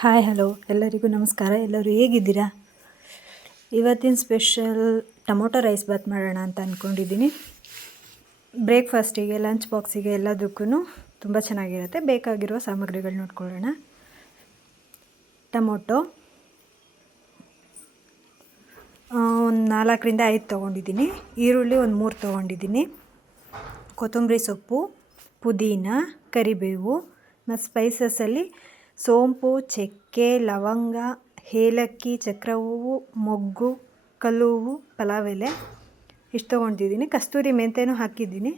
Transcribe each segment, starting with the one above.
Hi hello ಎಲ್ಲರಿಗೂ ನಮಸ್ಕಾರ. ಎಲ್ಲರೂ ಹೇಗಿದ್ದೀರಾ? ಇವತ್ತಿನ ಸ್ಪೆಷಲ್ ಟೊಮೊಟೊ ರೈಸ್ ಬಾತ್ ಮಾಡೋಣ ಅಂತ ಅಂದ್ಕೊಂಡಿದ್ದೀನಿ ಬ್ರೇಕ್ಫಾಸ್ಟಿಗೆ ಲಂಚ್ ಬಾಕ್ಸಿಗೆ ಎಲ್ಲದಕ್ಕೂ ತುಂಬ ಚೆನ್ನಾಗಿರುತ್ತೆ. ಬೇಕಾಗಿರುವ ಸಾಮಗ್ರಿಗಳು ನೋಡ್ಕೊಳ್ಳೋಣ. ಟೊಮೊಟೊ. ಒಂದು ನಾಲ್ಕರಿಂದ ಐದು ತೊಗೊಂಡಿದ್ದೀನಿ. ಈರುಳ್ಳಿ ಒಂದು ಮೂರು ತೊಗೊಂಡಿದ್ದೀನಿ. ಕೊತ್ತಂಬರಿ ಸೊಪ್ಪು, ಪುದೀನ, ಕರಿಬೇವು, ಮತ್ತು ಸ್ಪೈಸಸಲ್ಲಿ ಸೋಂಪು, ಚಕ್ಕೆ, ಲವಂಗ, ಏಲಕ್ಕಿ ಚಕ್ರ ಹೂವು ಮೊಗ್ಗು ಕಲ್ಲು ಹೂವು ಎಲೆ ಇಷ್ಟು ತೊಗೊಂಡಿದ್ದೀನಿ. ಕಸ್ತೂರಿ ಮೆಂತೆನೂ ಹಾಕಿದ್ದೀನಿ.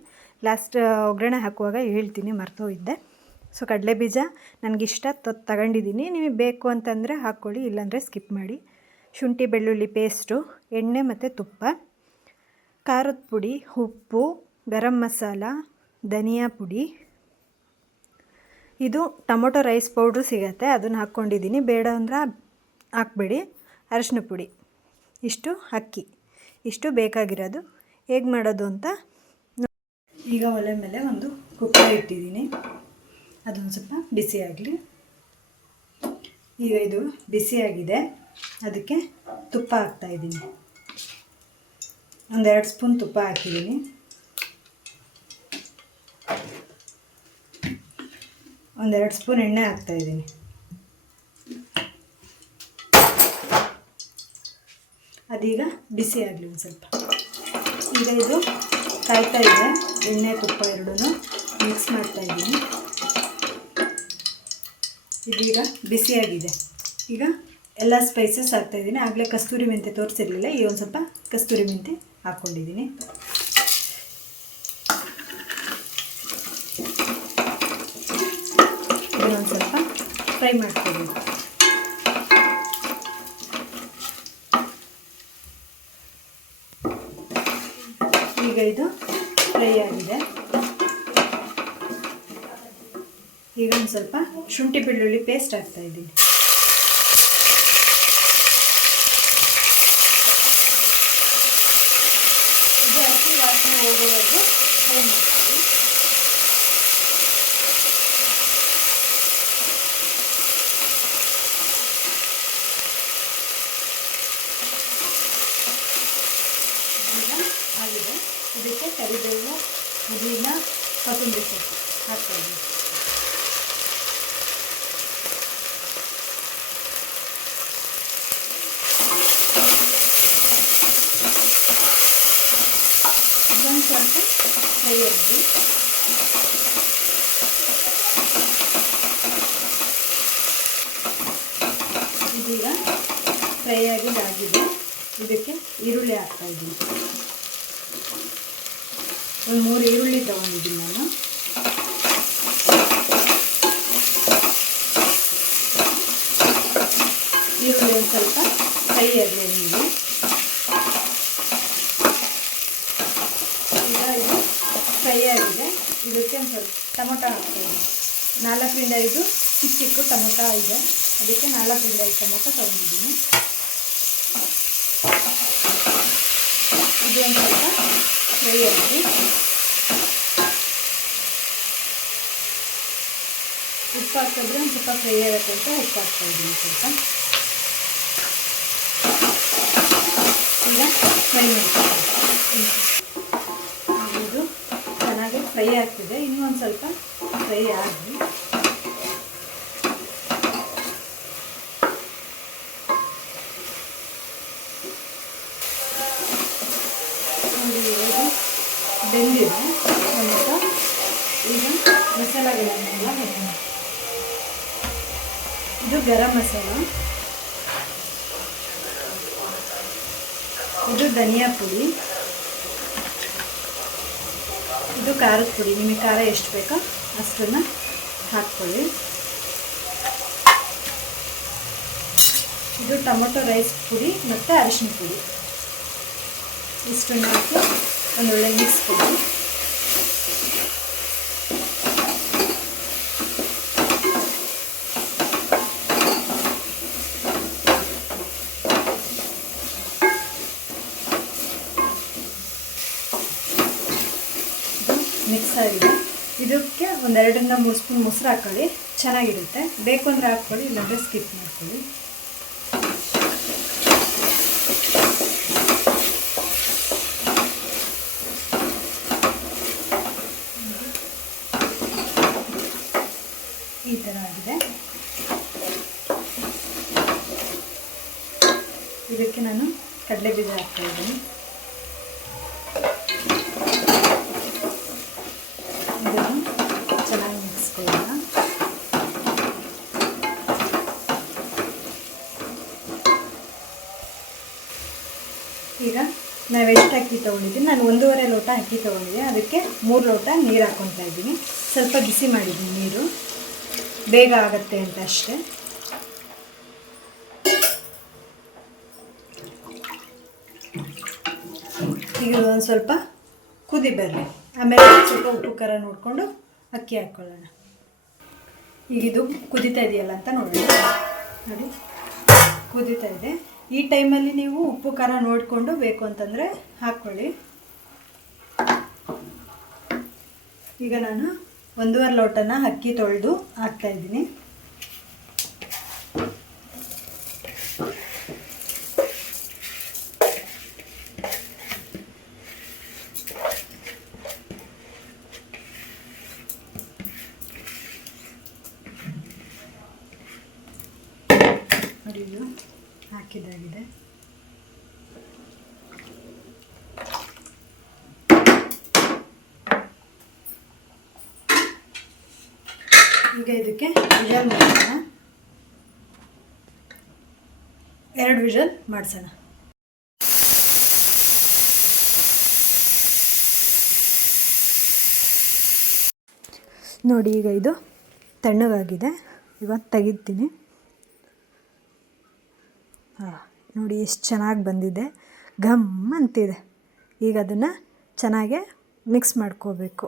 ಲಾಸ್ಟ್ ಒಗ್ಗರಣೆ ಹಾಕುವಾಗ ಹೇಳ್ತೀನಿ ಮರ್ತೋಗಿದ್ದೆ ಸೊ ಕಡಲೆ ಬೀಜ ನನಗಿಷ್ಟ ತೊತ್ತು ತಗೊಂಡಿದ್ದೀನಿ. ನಿಮಗೆ ಬೇಕು ಅಂತಂದರೆ ಹಾಕ್ಕೊಳ್ಳಿ, ಇಲ್ಲಾಂದರೆ ಸ್ಕಿಪ್ ಮಾಡಿ. ಶುಂಠಿ, ಬೆಳ್ಳುಳ್ಳಿ ಪೇಸ್ಟು ಎಣ್ಣೆ ಮತ್ತು ತುಪ್ಪ. ಖಾರದ ಪುಡಿ, ಉಪ್ಪು, ಗರಂ ಮಸಾಲ, ಧನಿಯಾ ಪುಡಿ. ಇದು ಟೊಮೊಟೊ ರೈಸ್ ಪೌಡ್ರು ಸಿಗತ್ತೆ, ಅದನ್ನು ಹಾಕ್ಕೊಂಡಿದ್ದೀನಿ. ಬೇಡ ಅಂದ್ರೆ ಹಾಕ್ಬೇಡಿ. ಅರಶಿನ ಪುಡಿ. ಇಷ್ಟು ಅಕ್ಕಿ. ಇಷ್ಟು ಬೇಕಾಗಿರೋದು. ಹೇಗೆ ಮಾಡೋದು ಅಂತ ಈಗ ಒಲೆ ಮೇಲೆ ಒಂದು ಕುಕ್ಕರ್ ಇಟ್ಟಿದ್ದೀನಿ. ಅದೊಂದು ಸ್ವಲ್ಪ ಬಿಸಿಯಾಗಲಿ ಈಗ ಇದು ಬಿಸಿಯಾಗಿದೆ ಅದಕ್ಕೆ ತುಪ್ಪ ಹಾಕ್ತಾಯಿದ್ದೀನಿ ಒಂದೆರಡು ಸ್ಪೂನ್ ತುಪ್ಪ ಹಾಕಿದ್ದೀನಿ. ಒಂದೆರಡು ಸ್ಪೂನ್ ಎಣ್ಣೆ ಹಾಕ್ತಾಯಿದ್ದೀನಿ ಅದೀಗ ಬಿಸಿ ಆಗಲಿ ಒಂದು ಸ್ವಲ್ಪ. ಈಗ ಇದು ಕಾಯ್ತಾ ಇದೆ. ಎಣ್ಣೆ, ತುಪ್ಪ ಎರಡೂ ಮಿಕ್ಸ್ ಮಾಡ್ತಾ ಇದ್ದೀನಿ. ಇದೀಗ ಬಿಸಿಯಾಗಿದೆ ಈಗ ಎಲ್ಲ ಸ್ಪೈಸಸ್ ಹಾಕ್ತಾಯಿದ್ದೀನಿ ಆಗಲೇ ಕಸ್ತೂರಿ ಮೆಂತೆ ತೋರಿಸಿರಲಿಲ್ಲ. ಈ ಒಂದು ಸ್ವಲ್ಪ ಕಸ್ತೂರಿ ಮೆಂತೆ ಹಾಕ್ಕೊಂಡಿದ್ದೀನಿ ಇದನ್ನೊಂದು ಸ್ವಲ್ಪ ಫ್ರೈ ಮಾಡ್ತೀವಿ ಈಗ ಇದು ಫ್ರೈ ಆಗಿದೆ. ಈಗ ಒಂದು ಸ್ವಲ್ಪ ಶುಂಠಿ ಬೆಳ್ಳುಳ್ಳಿ ಪೇಸ್ಟ್ ಹಾಕ್ತಾ ಇದ್ದೀನಿ ಇದು ಹಸಿ ವಾಸನೆ ಹೋಗೋವರೆಗೂ ಫ್ರೈ ಮಾಡ್ತೀವಿ ಈಗ ಆಗಿದೆ ಇದಕ್ಕೆ ಕರಿಬೇವು ಪುದೀನ ಕೊತ್ತಂಬರಿ ಸೊಪ್ಪು ಹಾಕ್ತಾ ಇದ್ದೀನಿ ಇದೊಂದು ಸ್ವಲ್ಪ ಆಗಿ ಇದೀಗ ಫ್ರೈ ಆಗಿ ಆಗಿದೆ. ಇದಕ್ಕೆ ಈರುಳ್ಳಿ ಹಾಕ್ತಾ ಇದ್ದೀನಿ. ಒಂದು ಮೂರು ಈರುಳ್ಳಿ ತೊಗೊಂಡಿದ್ದೀನಿ ನಾನು. ಈರುಳ್ಳಿ ಒಂದು ಸ್ವಲ್ಪ ಫ್ರೈ ಆಗಲಿ ನಿಮಗೆ ಈಗ ಇದು ಫ್ರೈ ಆಗಿದೆ ಇದಕ್ಕೆ ಒಂದು ಸ್ವಲ್ಪ ಟೊಮೊಟೊ ಹಾಕ್ತೀವಿ ನಾಲ್ಕರಿಂದ ಐದು, ಚಿಕ್ಕ ಚಿಕ್ಕ ಟೊಮೊಟೊ ಇದೆ. ಅದಕ್ಕೆ ನಾಲ್ಕರಿಂದ ಐದು ಟೊಮೊಟೊ ತೊಗೊಂಡಿದ್ದೀನಿ. ಇದು ಒಂದು ಸ್ವಲ್ಪ ಫ್ರೈ ಆಗಿ ಉಪ್ಪು ಹಾಕಿದ್ರೆ ಒಂದು ಸ್ವಲ್ಪ ಫ್ರೈ ಆಗುತ್ತೆ ಅಂತ ಉಪ್ಪು ಹಾಕ್ತಾ ಇದ್ದೀನಿ ಸ್ವಲ್ಪ. ಈಗ ಫ್ರೈ ಮಾಡ್ತೀನಿ ಫ್ರೈ ಆಗ್ತಿದೆ. ಇನ್ನೊಂದು ಸ್ವಲ್ಪ ಫ್ರೈ ಆಗಿ ನೋಡಿ ಇದು ಬೆಂದಿದೆ. ಸ್ವಲ್ಪ ಈಗ ಮಸಾಲೆಗಳನ್ನೆಲ್ಲ ಇದು ಗರಂ ಮಸಾಲ. ಇದು ಧನಿಯಾ ಪುಡಿ. ಇದು ಖಾರದ ಪುಡಿ. ನಿಮಗೆ ಖಾರ ಎಷ್ಟು ಬೇಕೋ ಅಷ್ಟನ್ನು ಹಾಕ್ಕೊಳ್ಳಿ. ಇದು ಟೊಮೊಟೊ ರೈಸ್ ಪುಡಿ ಮತ್ತು ಅರಿಶಿನ ಪುಡಿ. ಇಷ್ಟನ್ನು ಹಾಕಿ ಒಂದೊಳ್ಳೆ ಮಿಕ್ಸ್ ಕೊಡಿ ಮಿಕ್ಸ್ ಆಗಿದೆ ಇದಕ್ಕೆ ಒಂದೆರಡರಿಂದ ಮೂರು ಸ್ಪೂನ್ ಮೊಸರು ಹಾಕೊಳ್ಳಿ. ಚೆನ್ನಾಗಿರುತ್ತೆ. ಬೇಕು ಅಂದರೆ ಹಾಕ್ಕೊಳ್ಳಿ, ಇಲ್ಲಾಂದರೆ ಸ್ಕಿಪ್ ಮಾಡ್ಕೊಳ್ಳಿ. ಈ ಥರ ಆಗಿದೆ. ಇದಕ್ಕೆ ನಾನು ಕಡಲೆ ಬೀಜ ಹಾಕ್ತಾ ಇದ್ದೀನಿ ಇದನ್ನು ಚೆನ್ನಾಗಿ ಮಿಕ್ಸ್ಕೊಳ್ಳೋಣ ಈಗ ನಾವೆಷ್ಟು ಅಕ್ಕಿ ತೊಗೊಂಡಿದ್ದೀನಿ ನಾನು ಒಂದೂವರೆ ಲೋಟ ಅಕ್ಕಿ ತೊಗೊಂಡಿದ್ದೆ. ಅದಕ್ಕೆ ಮೂರು ಲೋಟ ನೀರು ಹಾಕ್ಕೊತಾ ಇದ್ದೀನಿ. ಸ್ವಲ್ಪ ಬಿಸಿ ಮಾಡಿದ್ದೀನಿ ನೀರು. ಬೇಗ ಆಗುತ್ತೆ ಅಂತ ಅಷ್ಟೇ. ಈಗ ಒಂದು ಸ್ವಲ್ಪ ಕುದಿ ಬರಲಿ. ಆಮೇಲೆ ಸ್ವಲ್ಪ ಉಪ್ಪು ಖಾರ ನೋಡಿಕೊಂಡು ಅಕ್ಕಿ ಹಾಕ್ಕೊಳ್ಳೋಣ ಈಗ ಇದು ಕುದೀತಾ ಇದೆಯಲ್ಲ ಅಂತ ನೋಡೋಣ. ನೋಡಿ. ಕುದೀತಾ ಇದೆ. ಈ ಟೈಮಲ್ಲಿ ನೀವು ಉಪ್ಪು, ಖಾರ ನೋಡಿಕೊಂಡು ಬೇಕು ಅಂತಂದರೆ ಹಾಕ್ಕೊಳ್ಳಿ. ಈಗ ನಾನು ಒಂದೂವರೆ ಲೋಟನ ಅಕ್ಕಿ ತೊಳೆದು ಹಾಕ್ತಾಯಿದ್ದೀನಿ ನೋಡಿ ಇದು ಹಾಕಿದಾಗಿದೆ ಈಗ ಇದಕ್ಕೆ ವಿಜಲ್ ಮಾಡೋಣ ಎರಡು ವಿಜಲ್ ಮಾಡಿಸೋಣ. ನೋಡಿ ಈಗ ಇದು ತಣ್ಣಗಾಗಿದೆ. ಇವಾಗ ತೆಗಿತೀನಿ. ನೋಡಿ ಎಷ್ಟು ಚೆನ್ನಾಗಿ ಬಂದಿದೆ. ಘಮ್ ಅಂತಿದೆ. ಈಗ ಅದನ್ನು ಚೆನ್ನಾಗೆ ಮಿಕ್ಸ್ ಮಾಡ್ಕೋಬೇಕು.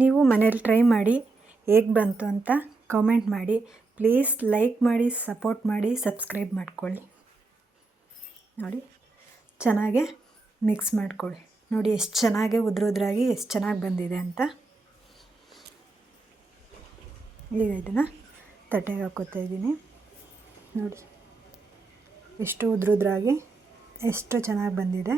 ನೀವು ಮನೇಲಿ ಟ್ರೈ ಮಾಡಿ ಹೇಗೆ ಬಂತು ಅಂತ ಕಾಮೆಂಟ್ ಮಾಡಿ. ಪ್ಲೀಸ್ ಲೈಕ್ ಮಾಡಿ ಸಪೋರ್ಟ್ ಮಾಡಿ ಸಬ್ಸ್ಕ್ರೈಬ್ ಮಾಡ್ಕೊಳ್ಳಿ. ನೋಡಿ, ಚೆನ್ನಾಗೆ ಮಿಕ್ಸ್ ಮಾಡ್ಕೊಳ್ಳಿ. ನೋಡಿ ಎಷ್ಟು ಚೆನ್ನಾಗೆ ಉದ್ರುದ್ರಾಗಿ ಎಷ್ಟು ಚೆನ್ನಾಗಿ ಬಂದಿದೆ ಅಂತ. ಈಗ ಇದನ್ನು ತಟ್ಟೆಗೆ ಹಾಕೋತಾ ಇದ್ದೀನಿ. ನೋಡಿ ಎಷ್ಟು ಉದ್ರುದ್ರಾಗಿ, ಎಷ್ಟು ಚೆನ್ನಾಗಿ ಬಂದಿದೆ.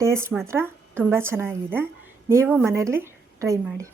ಟೇಸ್ಟ್ ಮಾತ್ರ ತುಂಬ ಚೆನ್ನಾಗಿದೆ. ನೀವು ಮನೆಯಲ್ಲಿ ಟ್ರೈ ಮಾಡಿ.